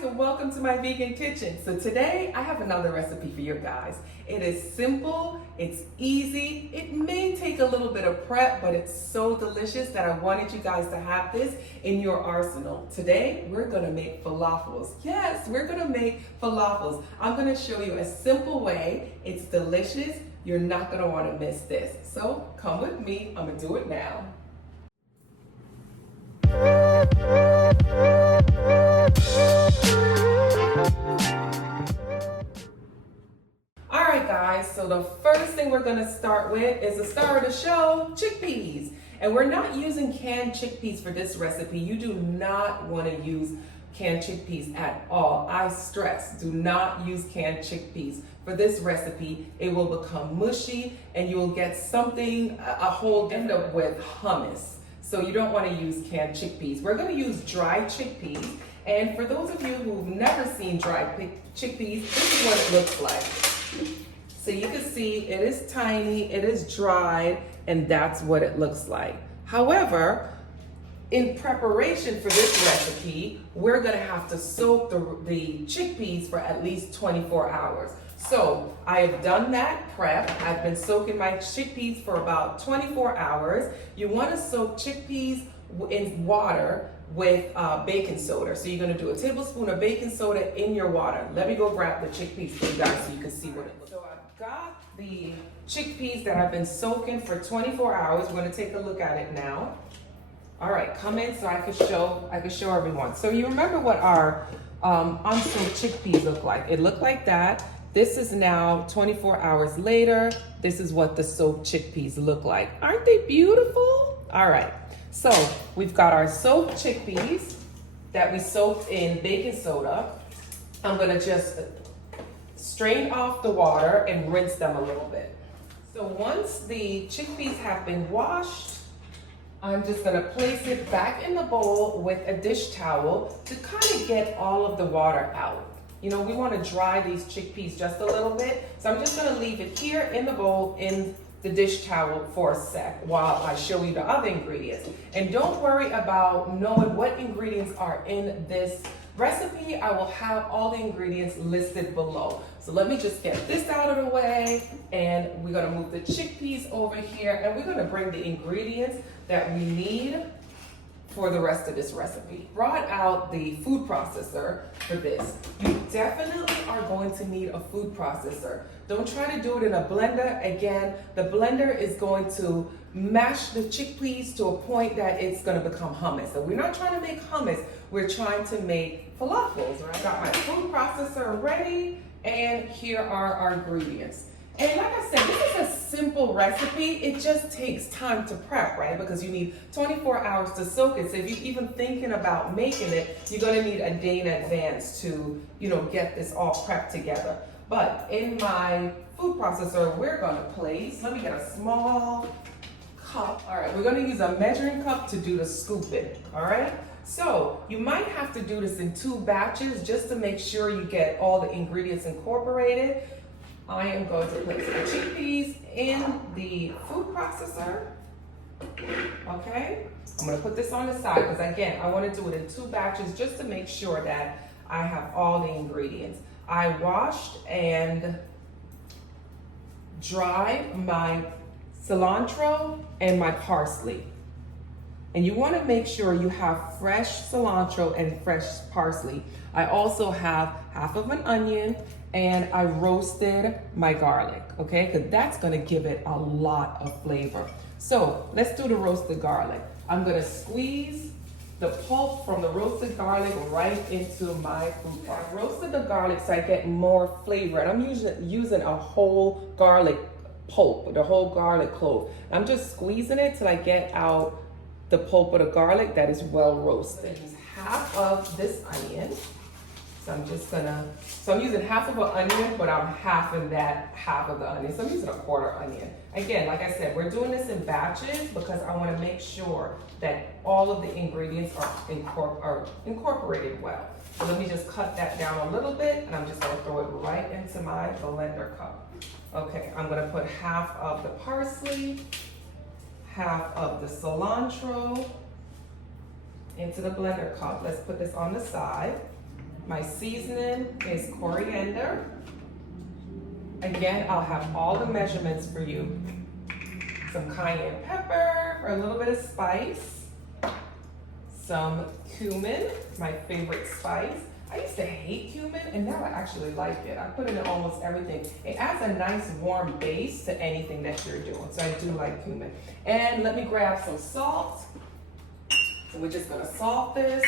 guys, and welcome to my vegan kitchen. So today I have another recipe for you guys. It is simple, it's easy, it may take a little bit of prep, but it's so delicious that I wanted you guys to have this in your arsenal. Today we're gonna make falafels. Yes, we're gonna make falafels. I'm gonna show you a simple way. It's delicious. You're not gonna wanna miss this. So come with me, I'm gonna do it now. Alright guys, so the first thing we're going to start with is the star of the show, chickpeas. And we're not using canned chickpeas for this recipe. You do not want to use canned chickpeas at all. I stress, do not use canned chickpeas for this recipe. It will become mushy and you will get something, end up with hummus. So you don't want to use canned chickpeas. We're going to use dried chickpeas. And for those of you who've never seen dried chickpeas, this is what it looks like. So you can see it is tiny, it is dried, and that's what it looks like. However, in preparation for this recipe, we're gonna have to soak the chickpeas for at least 24 hours. So I have done that prep. I've been soaking my chickpeas for about 24 hours. You wanna soak chickpeas in water with baking soda. So you're gonna do a tablespoon of baking soda in your water. Let me go grab the chickpeas for you guys so you can see what it looks like. So I've got the chickpeas that I've been soaking for 24 hours. We're gonna take a look at it now. All right, come in so I can show everyone. So you remember what our unsoaked chickpeas look like. It looked like that. This is now 24 hours later. This is what the soaked chickpeas look like. Aren't they beautiful? All right. So we've got our soaked chickpeas that we soaked in baking soda. I'm gonna just strain off the water and rinse them a little bit. So once the chickpeas have been washed, I'm just gonna place it back in the bowl with a dish towel to kind of get all of the water out. You know, we wanna dry these chickpeas just a little bit. So I'm just gonna leave it here in the bowl in the dish towel for a sec while I show you the other ingredients. And don't worry about knowing what ingredients are in this recipe. I will have all the ingredients listed below. So let me just get this out of the way, and we're gonna move the chickpeas over here, and we're gonna bring the ingredients that we need for the rest of this recipe. Brought out the food processor for this. You definitely are going to need a food processor. Don't try to do it in a blender. Again, the blender is going to mash the chickpeas to a point that it's gonna become hummus. So we're not trying to make hummus, we're trying to make falafels, right? Got my food processor ready, and here are our ingredients. And like I said, this is a simple recipe. It just takes time to prep, right? Because you need 24 hours to soak it. So if you're even thinking about making it, you're gonna need a day in advance to, get this all prepped together. But in my food processor, we're gonna place, let me get a small cup. All right, we're gonna use a measuring cup to do the scooping, all right? So you might have to do this in 2 batches just to make sure you get all the ingredients incorporated. I am going to place the chickpeas in the food processor, okay? I'm gonna put this on the side because again, I wanna do it in 2 batches just to make sure that I have all the ingredients. I washed and dried my cilantro and my parsley. And you wanna make sure you have fresh cilantro and fresh parsley. I also have half of an onion, and I roasted my garlic, okay? Because that's gonna give it a lot of flavor. So let's do the roasted garlic. I'm gonna squeeze the pulp from the roasted garlic right into my food pot. I roasted the garlic so I get more flavor, and I'm using a whole garlic pulp, the whole garlic clove. I'm just squeezing it till I get out the pulp of the garlic that is well roasted. Use half of this onion. So I'm using half of an onion, but I'm halving that half of the onion. So I'm using a quarter onion. Again, like I said, we're doing this in batches because I want to make sure that all of the ingredients are incorporated well. So let me just cut that down a little bit, and I'm just going to throw it right into my blender cup. Okay, I'm going to put half of the parsley, half of the cilantro into the blender cup. Let's put this on the side. My seasoning is coriander. Again, I'll have all the measurements for you. Some cayenne pepper for a little bit of spice. Some cumin, my favorite spice. I used to hate cumin and now I actually like it. I put it in almost everything. It adds a nice warm base to anything that you're doing. So I do like cumin. And let me grab some salt. So we're just gonna salt this.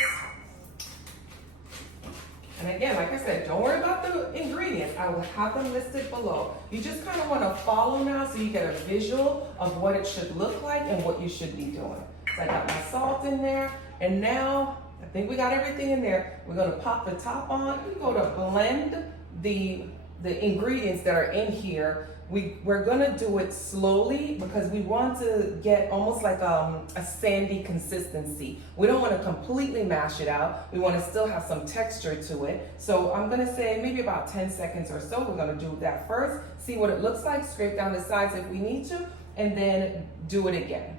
And again, like I said, don't worry about the ingredients. I will have them listed below. You just kind of want to follow now so you get a visual of what it should look like and what you should be doing. So I got my salt in there. And now, I think we got everything in there. We're going to pop the top on. We go to blend the ingredients that are in here. We're going to do it slowly because we want to get almost like a sandy consistency. We don't want to completely mash it out. We want to still have some texture to it. So I'm going to say maybe about 10 seconds or so. We're going to do that first, see what it looks like, scrape down the sides if we need to, and then do it again.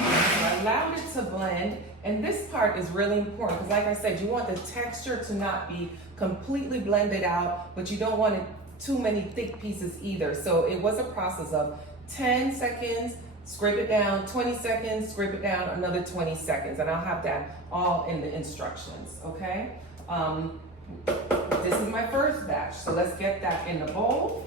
So I allowed it to blend, and this part is really important because like I said, you want the texture to not be completely blended out, but you don't want it too many thick pieces either. So it was a process of 10 seconds, scrape it down, 20 seconds, scrape it down, another 20 seconds. And I'll have that all in the instructions, okay? This is my first batch. So let's get that in the bowl.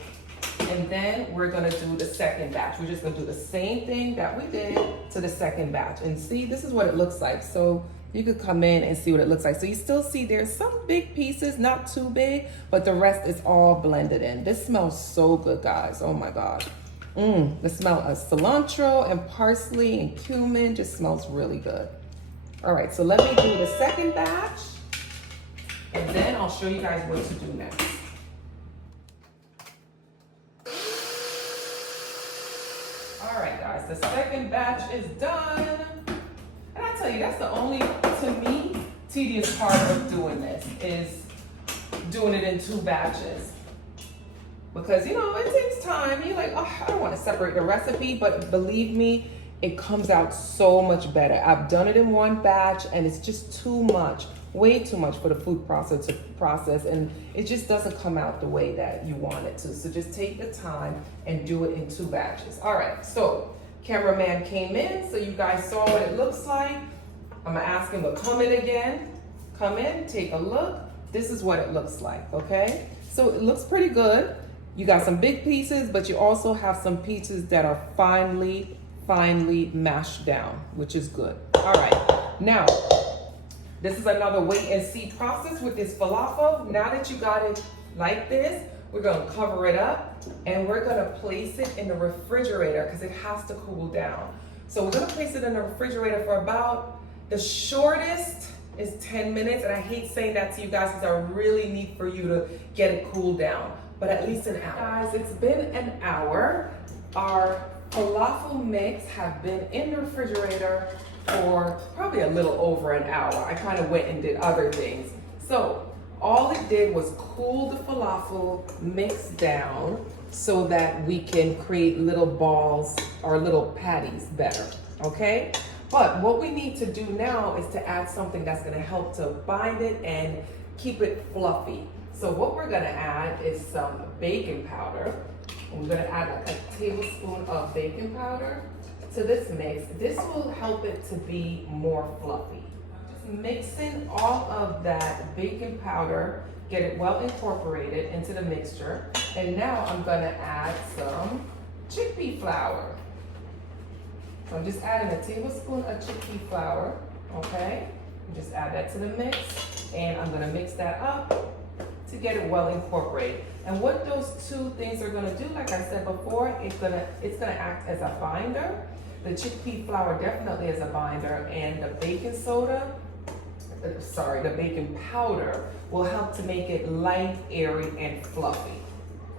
And then we're gonna do the second batch. We're just gonna do the same thing that we did to the second batch. And see, this is what it looks like. So you could come in and see what it looks like. So you still see there's some big pieces, not too big, but the rest is all blended in. This smells so good, guys. Oh my God. The smell of cilantro and parsley and cumin just smells really good. All right, so let me do the second batch and then I'll show you guys what to do next. All right, guys, the second batch is done. And I tell you, that's the only, to me, tedious part of doing this is doing it in 2 batches. Because, you know, it takes time. You're like, oh, I don't want to separate the recipe, but believe me, it comes out so much better. I've done it in 1 batch and it's just too much, way too much for the food processor to process, and it just doesn't come out the way that you want it to. So just take the time and do it in 2 batches. All right, so cameraman came in, so you guys saw what it looks like. I'm gonna ask him to come in again. Come in, take a look. This is what it looks like, okay? So it looks pretty good. You got some big pieces, but you also have some pieces that are finely mashed down, which is good. All right, now, this is another wait and see process with this falafel. Now that you got it like this, we're gonna cover it up and we're gonna place it in the refrigerator because it has to cool down. So we're gonna place it in the refrigerator for about, the shortest is 10 minutes. And I hate saying that to you guys because I really need for you to get it cooled down, but at least an hour. Guys, it's been an hour. Our falafel mix have been in the refrigerator for probably a little over an hour. I kind of went and did other things. So all it did was cool the falafel mix down so that we can create little balls or little patties better, okay? But what we need to do now is to add something that's gonna help to bind it and keep it fluffy. So what we're gonna add is some baking powder. And we're gonna add like a tablespoon of baking powder to this mix. This will help it to be more fluffy. Just mixing all of that baking powder, get it well incorporated into the mixture. And now I'm gonna add some chickpea flour. So I'm just adding a tablespoon of chickpea flour, okay? Just add that to the mix, and I'm gonna mix that up to get it well incorporated. And what those 2 things are gonna do, like I said before, it's gonna act as a binder. The chickpea flour definitely is a binder, and the baking powder will help to make it light, airy, and fluffy.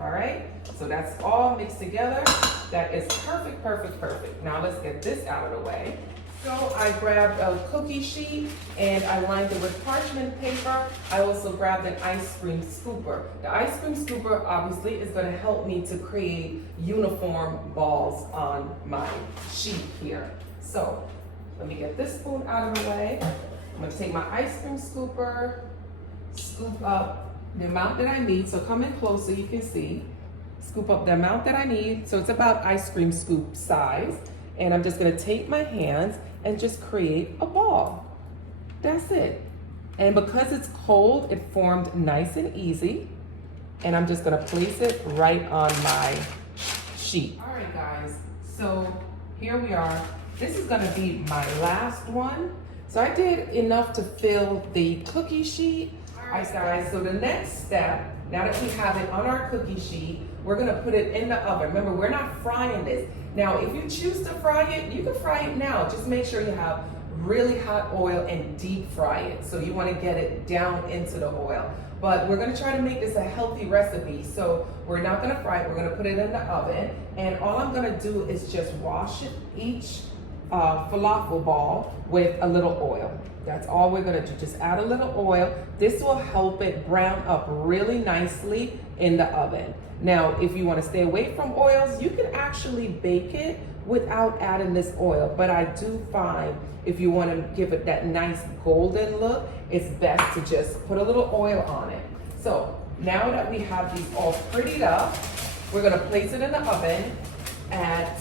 All right, so that's all mixed together. That is perfect, perfect, perfect. Now let's get this out of the way. So I grabbed a cookie sheet and I lined it with parchment paper. I also grabbed an ice cream scooper. The ice cream scooper obviously is gonna help me to create uniform balls on my sheet here. So let me get this spoon out of the way. I'm gonna take my ice cream scooper, scoop up the amount that I need. So come in close so you can see. Scoop up the amount that I need. So it's about ice cream scoop size. And I'm just gonna take my hands and just create a ball. That's it. And because it's cold, it formed nice and easy. And I'm just gonna place it right on my sheet. All right, guys, so here we are. This is gonna be my last one. So I did enough to fill the cookie sheet. All right, guys, so the next step, now that we have it on our cookie sheet, we're gonna put it in the oven. Remember, we're not frying this. Now, if you choose to fry it, you can fry it now. Just make sure you have really hot oil and deep fry it. So you wanna get it down into the oil. But we're gonna try to make this a healthy recipe. So we're not gonna fry it, we're gonna put it in the oven. And all I'm gonna do is just wash each falafel ball with a little oil. That's all we're gonna do, just add a little oil. This will help it brown up really nicely in the oven. Now, if you wanna stay away from oils, you can actually bake it without adding this oil. But I do find if you wanna give it that nice golden look, it's best to just put a little oil on it. So now that we have these all prettied up, we're gonna place it in the oven at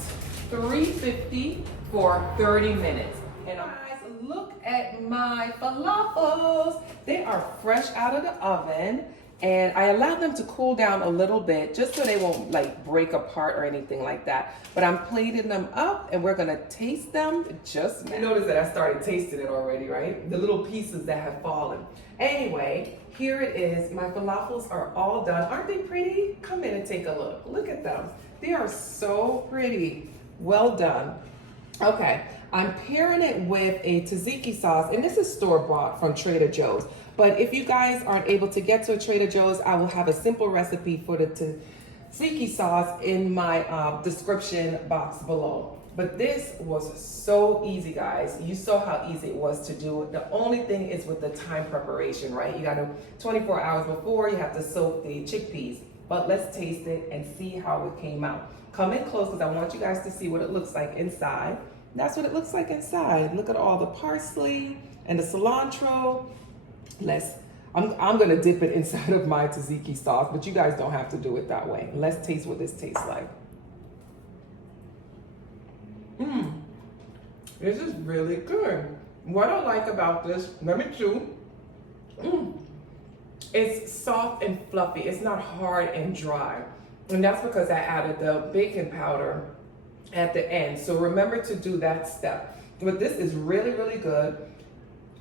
350 for 30 minutes. And guys, look at my falafels. They are fresh out of the oven. And I allow them to cool down a little bit just so they won't like break apart or anything like that. But I'm plating them up and we're gonna taste them just now. You notice that I started tasting it already, right? The little pieces that have fallen. Anyway, here it is. My falafels are all done. Aren't they pretty? Come in and take a look. Look at them. They are so pretty. Well done. Okay, I'm pairing it with a tzatziki sauce, and this is store-bought from Trader Joe's. But if you guys aren't able to get to a Trader Joe's, I will have a simple recipe for the tzatziki sauce in my description box below. But this was so easy, guys. You saw how easy it was to do. The only thing is with the time preparation, right? You gotta 24 hours before, you have to soak the chickpeas. But let's taste it and see how it came out. Come in close because I want you guys to see what it looks like inside. That's what it looks like inside. Look at all the parsley and the cilantro. I'm gonna dip it inside of my tzatziki sauce, but you guys don't have to do it that way. Let's taste what this tastes like. This is really good. What I like about this, let me chew. It's soft and fluffy. It's not hard and dry. And that's because I added the baking powder at the end. So remember to do that step. But this is really, really good.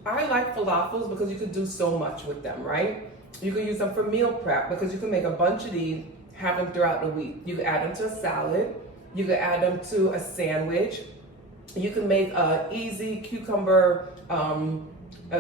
I like falafels because you can do so much with them, right? You can use them for meal prep because you can make a bunch of these, have them throughout the week. You can add them to a salad. You can add them to a sandwich. You can make an easy cucumber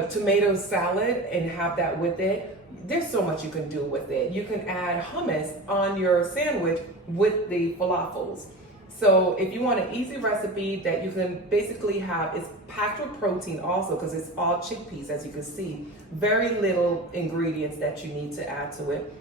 tomato salad and have that with it. There's so much you can do with it. You can add hummus on your sandwich with the falafels. So if you want an easy recipe that you can basically have, it's packed with protein also because it's all chickpeas, as you can see. Very little ingredients that you need to add to it.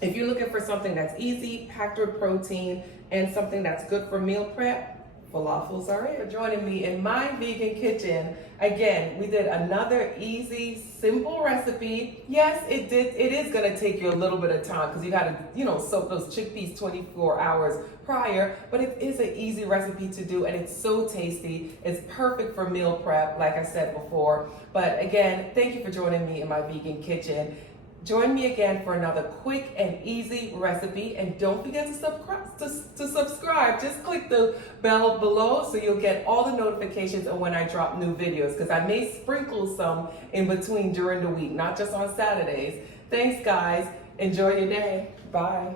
If you're looking for something that's easy, packed with protein, and something that's good for meal prep, falafels are it. For joining me in my vegan kitchen. Again, we did another easy, simple recipe. Yes, it is gonna take you a little bit of time because you gotta, soak those chickpeas 24 hours prior, but it is an easy recipe to do and it's so tasty. It's perfect for meal prep, like I said before. But again, thank you for joining me in my vegan kitchen. Join me again for another quick and easy recipe, and don't forget to subscribe. Just click the bell below so you'll get all the notifications of when I drop new videos, because I may sprinkle some in between during the week, not just on Saturdays. Thanks, guys. Enjoy your day. Bye.